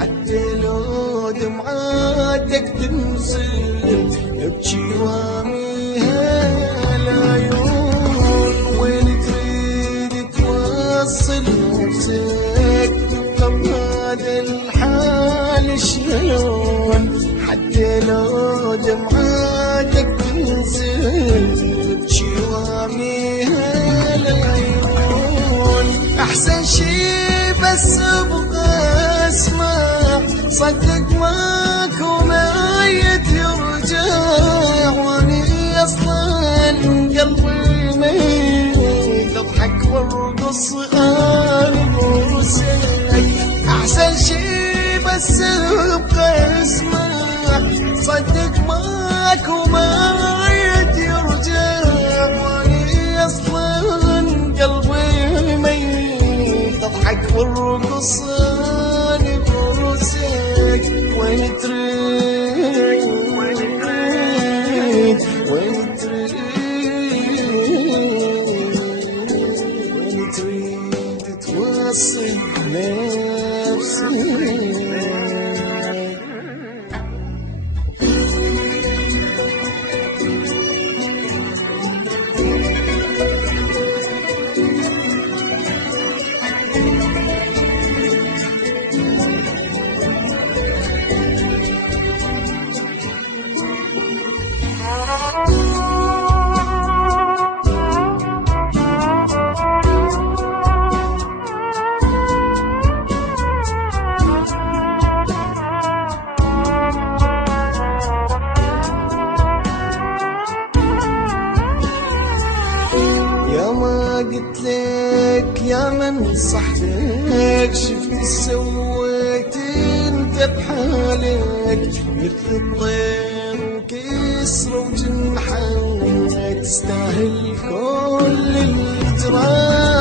حتى لو دمعاتك تنزل ابكي واميها العيون. وين تريد توصل نفسك تبقى بهذا الحال شلون؟ حتى لو دمعاتك تنزل ابكي واميها العيون. احسن شي بس ابغى اسمع صدق ماكو ميت يرجع، واني اصلا قلبي ميت اضحك وارقص انا بوسك. احسن شي بس ابغى اسمع صدق ماكو ميت يرجع، واني اصلا قلبي ميت اضحك وارقص انا بوسك. وين تريد وين تريد وين تريد توصل نفسك. يا ما قلت لك يا من نصحتك، شفت سويت انت بحالك مثل الطير وكسر وجنحك، تستاهل كل الجرالك.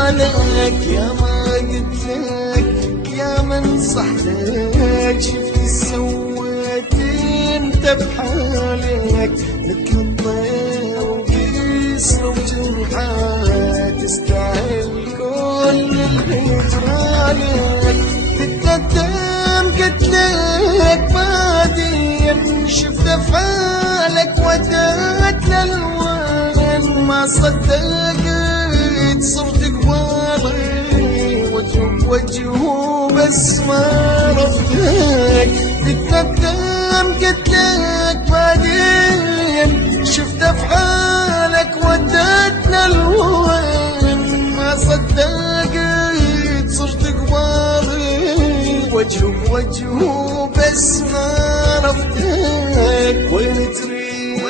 يا ما قلت لك يا من نصحتك، شفت سويت انت بحالك مثل الطير وكسر وجنحك، تستاهل كل الهجرانك. تتقدم قلت لك بعدين شفت افعالك وديت للوين، ما صدقت صرت قبالي وجه بوجه بس ما رفضك. تتقدم قلت لك بعدين شفت افعالك وديت للوين، ما صدقت صرت قبالي وجه بوجه بس ما رفضك. وين تريد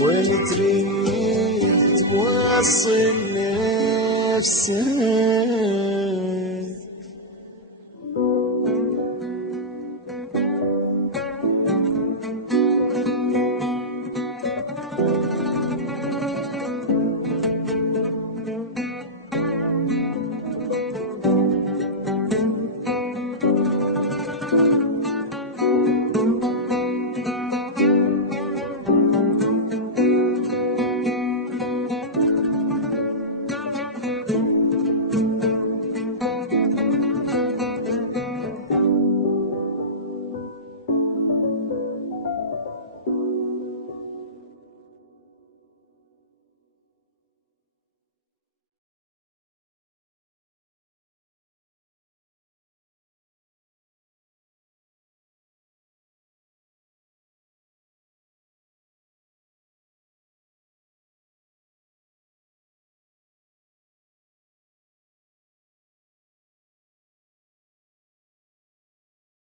وين تريد توصل نفسك.